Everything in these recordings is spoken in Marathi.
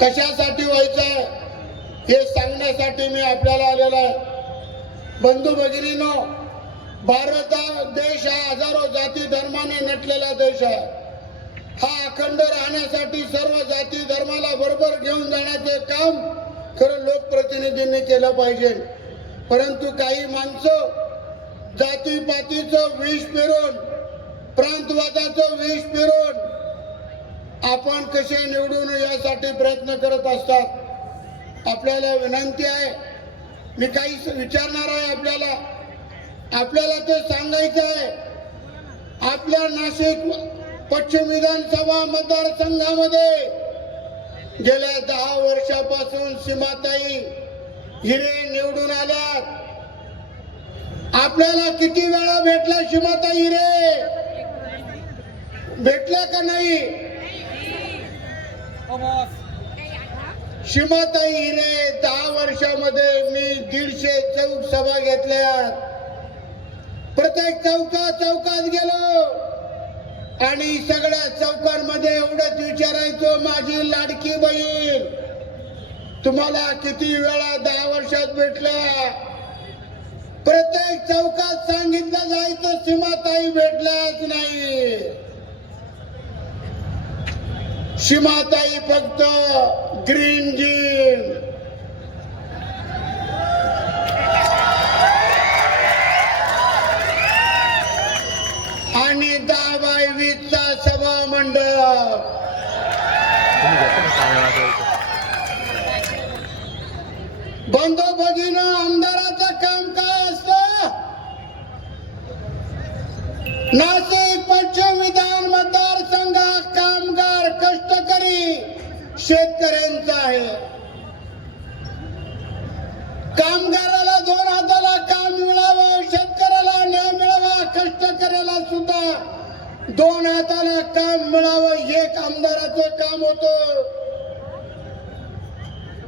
कशासाठी व्हायचंय हे सांगण्यासाठी मी आपल्याला आलेलो आहे. बंधू भगिनीनो भारत हा देश हा हजारो जाती धर्माने नटलेला देश आहे. हा अखंड राहण्यासाठी सर्व जाती धर्माला बरोबर घेऊन जाण्याचे काम खरं लोकप्रतिनिधींनी केलं पाहिजे. परंतु काही माणसं जातीपातीचं विष पिरून प्रांतवादाचं विष पिरून आपण कसे निवडून यासाठी प्रयत्न करत असतात आपल्याला विनंती आहे. मी काही विचारणार आहे आपल्याला. आपल्याला ते सांगायचं आहे. आपल्या नाशिक पश्चिम विधानसभा मतदारसंघामध्ये गेल्या दहा वर्षापासून सीमाताई हिरे निवडून आल्यात. आपल्याला किती वेळा भेटला सीमाताई हिरे? भेटल्या का नाही? सीमाताई हिरे दहा वर्षामध्ये मी दीडशे चौक सभा घेतल्या. प्रत्येक चौका चौकात गेलो. आणि सगळ्या चौकांमध्ये एवढंच विचारायचो माझी लाडकी बहीण. तुम्हाला किती वेळा दहा वर्षात भेटल्या? प्रत्येक चौकात सांगितलं जायचं सीमाताई भेटल्याच नाही. सीमाताई फक्त ग्रीन जीन. आणि दहा बाय वीसचा सभा मंडळ बंधू भगिनं आमदाराचं काम काय असत शेतकऱ्यांचा आहे. कामगाराला दोन हाताला काम मिळावं शेतकऱ्याला न्याय मिळावा कष्टकऱ्याला सुद्धा दोन हाताला काम मिळावं हे कामदाराचं काम होतं.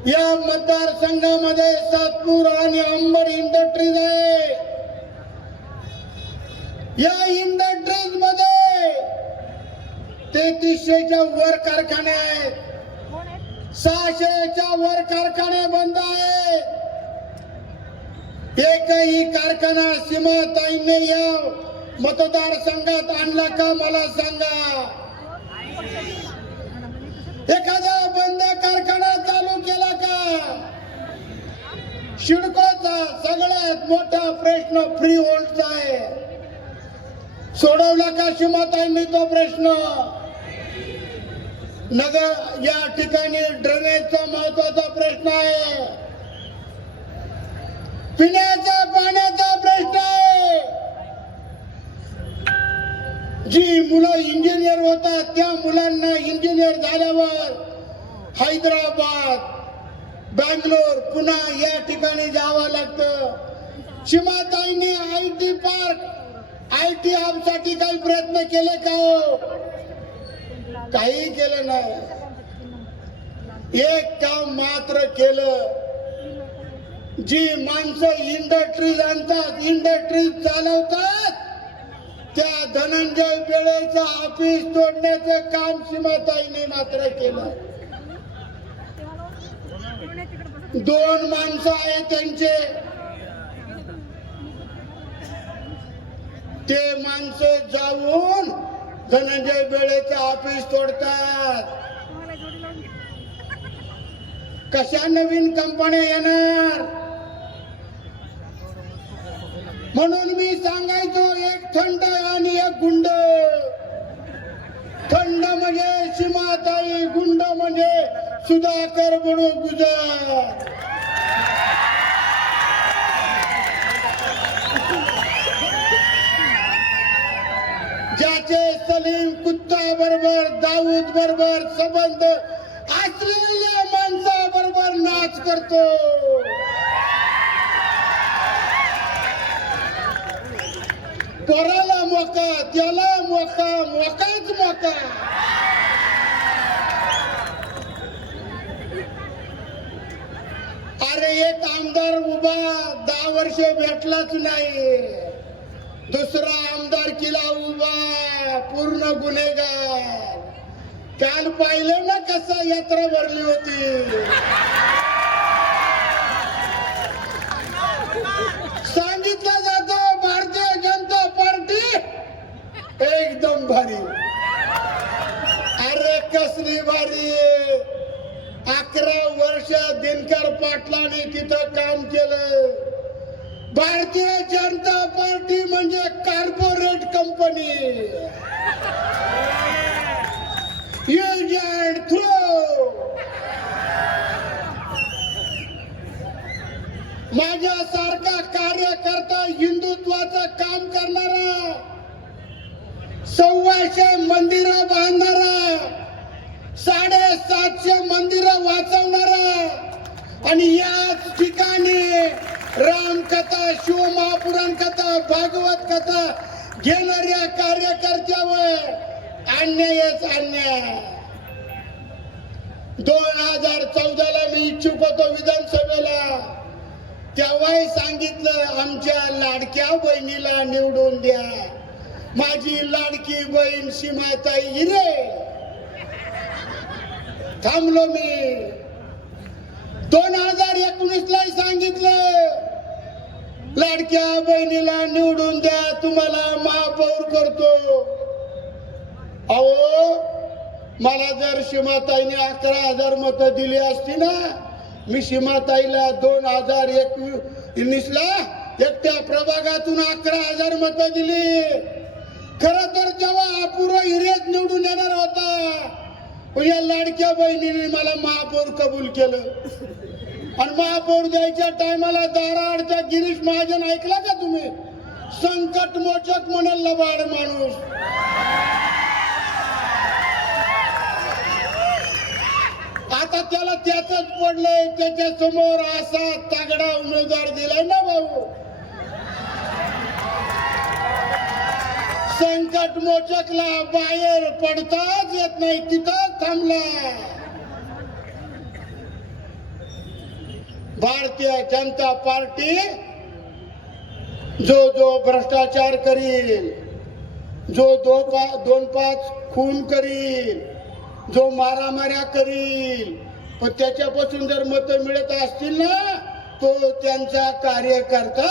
या मतदारसंघामध्ये सातपूर आणि अंबड इंडस्ट्रीज आहे. या इंडस्ट्रीजमध्ये तेहतीसशेच्या वर कारखाने आहेत. सहाशेच्या वर कारखाने बंद आहे एकही कारखाना सीमाताईने या मतदारसंघात आणला का मला सांगा. एखादा बंद कारखाना चालू केला का? शिडकोचा सगळ्यात मोठा प्रश्न फ्री होल्डचा आहे. सोडवला का सीमाताईंनी तो प्रश्न? नगर या ठिकाणी ड्रेनेजचा महत्त्वाचा प्रश्न आहे. पिण्याचा पाण्याचा प्रश्न आहे. जी मुलं इंजिनियर होतात त्या मुलांना इंजिनियर झाल्यावर हैदराबाद बँगलोर पुन्हा या ठिकाणी जावं लागतं. सीमाताईंनी I T park I T हबसाठी काही प्रयत्न केले का हो? काही केलं नाही. एक काम मात्र केलं. जी माणसं इंडस्ट्रीज आणतात इंडस्ट्रीज चालवतात त्या धनंजय बेळेचं ऑफिस तोडण्याचं काम सीमाताईने मात्र केलं. दोन माणसं आहेत त्यांचे. ते माणसं जाऊन धनंजय बेळेचं ऑफिस तोडतात. कशा नवीन कंपन्या येणार? म्हणून मी सांगायचो एक थंड आणि एक गुंड. थंड म्हणजे सीमाताई गुंड म्हणजे सुधाकर बडो गुजर सलीम कुत्ता बरोबर दाऊद बरोबर संबंध असलेल्या माणसा बरोबर नाच करतो. पोराला मोका त्याला मोका मोकाच मोका. अरे एक आमदार उभा दहा वर्ष भेटलाच नाही. दुसरा आमदार किला उभा पूर्ण गुन्हेगार. काल पाहिलं ना कसं यात्रा भरली होती. सांगितलं जातं भारतीय जनता पार्टी एकदम भारी. अरे कसली भारी. अकरा वर्ष दिनकर पाटलाने तिथं काम केलं. भारतीय जनता पार्टी म्हणजे कॉर्पोरेट कंपनी एजंट माझ्यासारखा कार्यकर्ता हिंदुत्वाचं काम करणारा सव्वाशे मंदिर बांधणारा साडेसातशे मंदिर वाचवणारा आणि याच ठिकाणी रामकथा शिवमहापुराण कथा भागवत कथा घेणाऱ्या कार्यकर्त्यावर अन्यायच अन्याय. दोन हजार चौदाला मी इच्छुक होतो विधानसभेला. तेव्हाही सांगितलं आमच्या लाडक्या बहिणीला निवडून द्या. माझी लाडकी बहीण सीमाताई हिरे. थांबलो मी. दोन हजार एकोणीस ला सांगितलं. लाडक्या बहिणीला निवडून द्या तुम्हाला महापौर करतो. अहो मला जर शिमाताईने अकरा हजार मतं दिली असती ना मी शिमाताईला दोन हजार एकवीस ला एकट्या प्रभागातून अकरा हजार मतं दिली. खर तर जेव्हा अपूर्व हिरेज निवडून येणार होता पण या लाडक्या बहिणीने मला महापौर कबूल केलं. आणि महापौर द्यायच्या टायमाला दाराडचा गिरीश महाजन ऐकला का तुम्ही? संकट मोचक म्हणाल लबाड माणूस. आता त्याला त्याच पडलंय त्याच्यासमोर असा तगडा उमेदवार दिलाय ना भाऊ? संकट मोचकला बाहेर पडताच येत नाही तिथं थांबला. भारतीय जनता पार्टी जो जो भ्रष्टाचार करील जो दो पा दोन पाच खून करील जो मारामाऱ्या करील पण त्याच्यापासून जर मत मिळत असतील ना तो त्यांचा कार्यकर्ता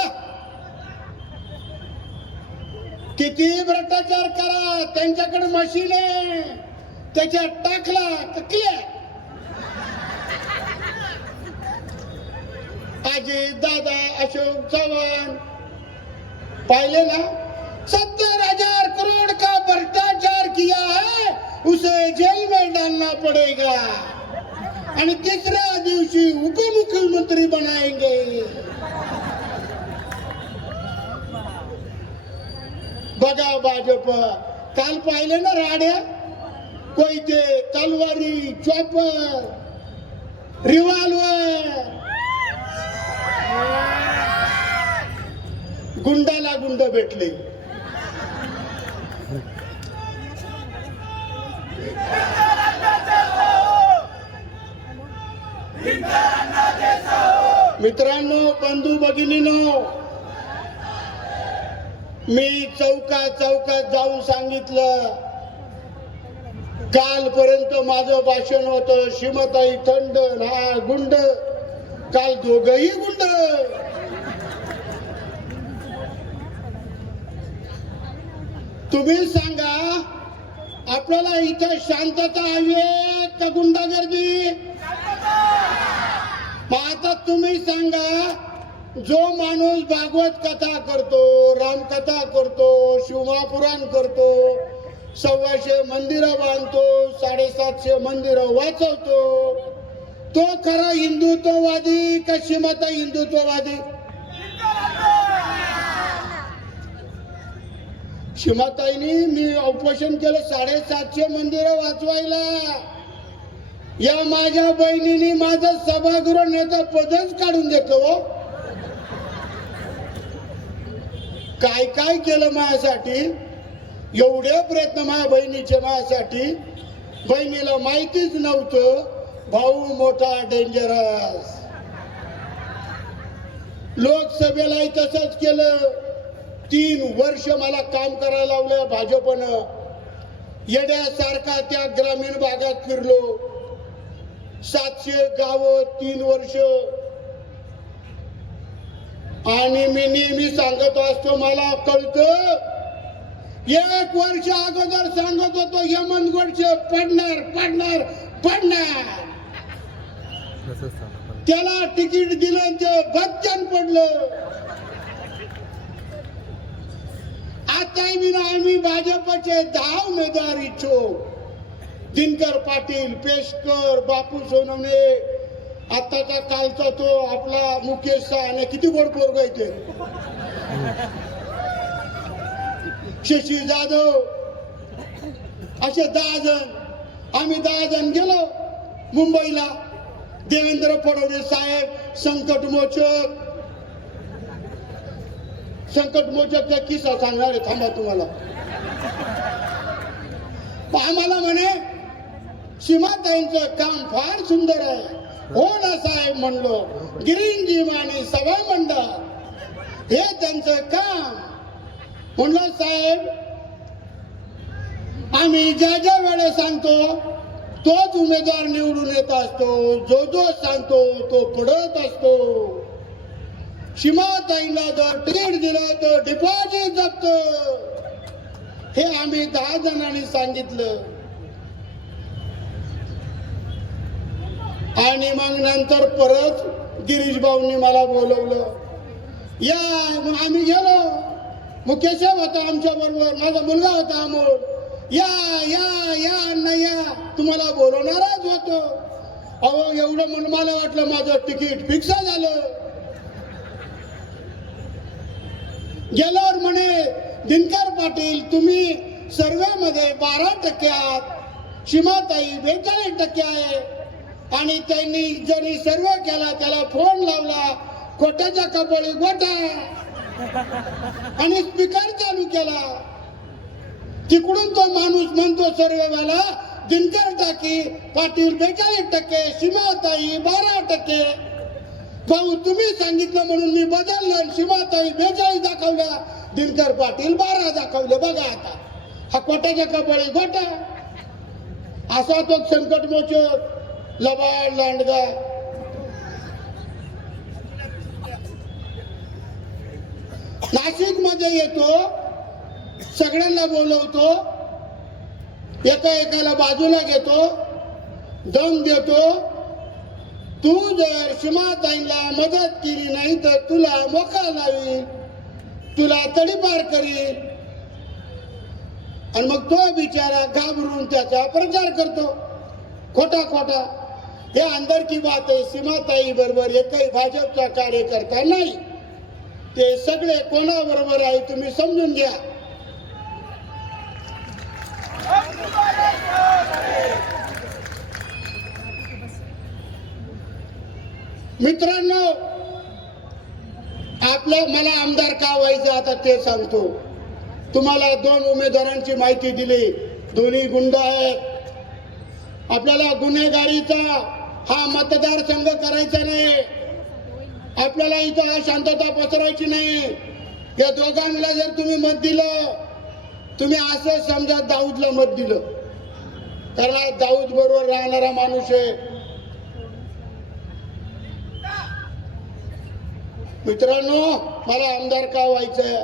किती भ्रष्टाचार करा त्यांच्याकडे मशीन आहे त्याच्यात टाकला ककल्या माझे दादा अशोक चव्हाण. पाहिले ना सत्तर हजार करोड़ का भ्रष्टाचार किया है? उसे जेल में डालना पड़ेगा. आणि तिसऱ्या दिवशी उपमुख्यमंत्री बनाएंगे. बघा भाजप. काल पाहिले ना राड्या? कोयते तलवारी चॉपर रिव्हॉल्वर गुंडाला गुंड भेटले. मित्रांनो बंधू भगिनीनो मी चौका चौकात जाऊन सांगितलं कालपर्यंत माझं भाषण होतं शिमताई थंड हा गुंड. काल दोघही गुंड. तुम्ही सांगा आपल्याला इथं शांतता हवी आहे का गुंडागर्दी? आता तुम्ही सांगा जो माणूस भागवत कथा करतो रामकथा करतो शिवमापुराण करतो सव्वाशे मंदिरं बांधतो साडेसातशे मंदिरं वाचवतो तो खरा हिंदुत्ववादी का शिमता हिंदुत्ववादी? शिमाताईनी मी उपोषण केलं साडेसातशे मंदिर वाचवायला. या माझ्या बहिणीने माझं सभागृह नेता पदच काढून घेतलं हो. काय काय केलं माझ्यासाठी? एवढे प्रयत्न माझ्या बहिणीचे माझ्यासाठी. बहिणीला माहितीच नव्हतं. भाऊ मोठा डेंजरस लोकसभेलाही तसंच केलं. तीन वर्ष मला काम करायला लावलं भाजपनं. येड्यासारखा त्या ग्रामीण भागात फिरलो. सातशे गावं तीन वर्ष. आणि मी नेहमी सांगत असतो मला कळतं एक वर्ष अगोदर सांगत होतो यमनगोडचे पडणार पडणार पडणार. त्याला तिकीट दिलं ते बच्चन पडलं. आता आम्ही भाजपचे दहा उमेदवार इच्छुक दिनकर पाटील पेशकर बापू सोनवणे. आताचा कालचा तो आपला मुकेश सहाने किती गोड पोरग आहे ते. शशी जाधव. असे दहा जण. आम्ही दहा जण गेलो मुंबईला. देवेंद्र फडणवीस साहेब संकट मोचक. संकट मोचकचा किस्सा सांगणार आहे थांबा तुम्हाला. आम्हाला म्हणे सीमाताईंचं काम फार सुंदर आहे. हो ना साहेब म्हणलो गिरींजी माने सभा मंडळ. हे त्यांचं काम. म्हणलं साहेब आम्ही ज्या ज्या वेळेस सांगतो तोच उमेदवार निवडून येत असतो जो जो सांगतो तो पडत असतो. सीमाताईला जर तिकीट दिलं तर डिपॉझिट जप्त. हे आम्ही दहा जणांनी सांगितलं. आणि मग नंतर परत गिरीश भाऊंनी मला बोलवलं. या मग आम्ही गेलो. मुकेश होता आमच्या बरोबर माझा मुलगा होता अमोल. या या या अण्णा या. तुम्हाला बोलवणारच होतो. अहो एवढं म्हणून मला वाटलं माझं तिकीट फिक्स झालं. गेल्यावर म्हणे दिनकर पाटील तुम्ही सर्वे मध्ये बारा टक्के आहात सीमाताई बेचाळीस टक्के आहे. आणि त्यांनी ज्यांनी सर्वे केला त्याला फोन लावला खोट्याच्या कपळी गोटा आणि स्पीकर चालू केला. तिकडून तो माणूस म्हणतो सर्वेवाला दिनकर टाकी पाटील बेचाळीस टक्के सीमाताई बारा टक्के. भाऊ तुम्ही सांगितलं म्हणून मी बदललं सीमाताई बेचाळीस दाखवल्या दिनकर पाटील बारा दाखवले. बघा आता हा कोट्याच्या कपडे गोटा. असा तो संकट मोचक लबाड लांडगा. नाशिकमध्ये येतो सगळ्यांना बोलवतो. एका एकाला बाजूला घेतो. दम देतो. तू जर सीमाताईला मदत केली नाही तर तुला मोका लावीन. तुला तडीपार करील आणि मग तो बिचारा घाबरून त्याचा प्रचार करतो. खोटा खोटा हे अंदर की बात आहे सीमाताई बरोबर एकही भाजपचा कार्यकर्ता नाही. ते सगळे कोणाबरोबर आहे तुम्ही समजून घ्या. मित्रांनो आपल्या मला आमदार का व्हायचं आता ते सांगतो. तुम्हाला दोन उमेदवारांची माहिती दिली. दोन्ही गुंड आहेत. आपल्याला गुन्हेगारीचा हा मतदारसंघ करायचा नाही. आपल्याला इथं अशांतता पसरायची नाही. या दोघांना जर तुम्ही मत दिलं तुम्ही असं समजा दाऊदला मत दिलं. कारण दाऊद बरोबर राहणारा माणूस आहे. मित्रांनो मला आमदार का व्हायचंय?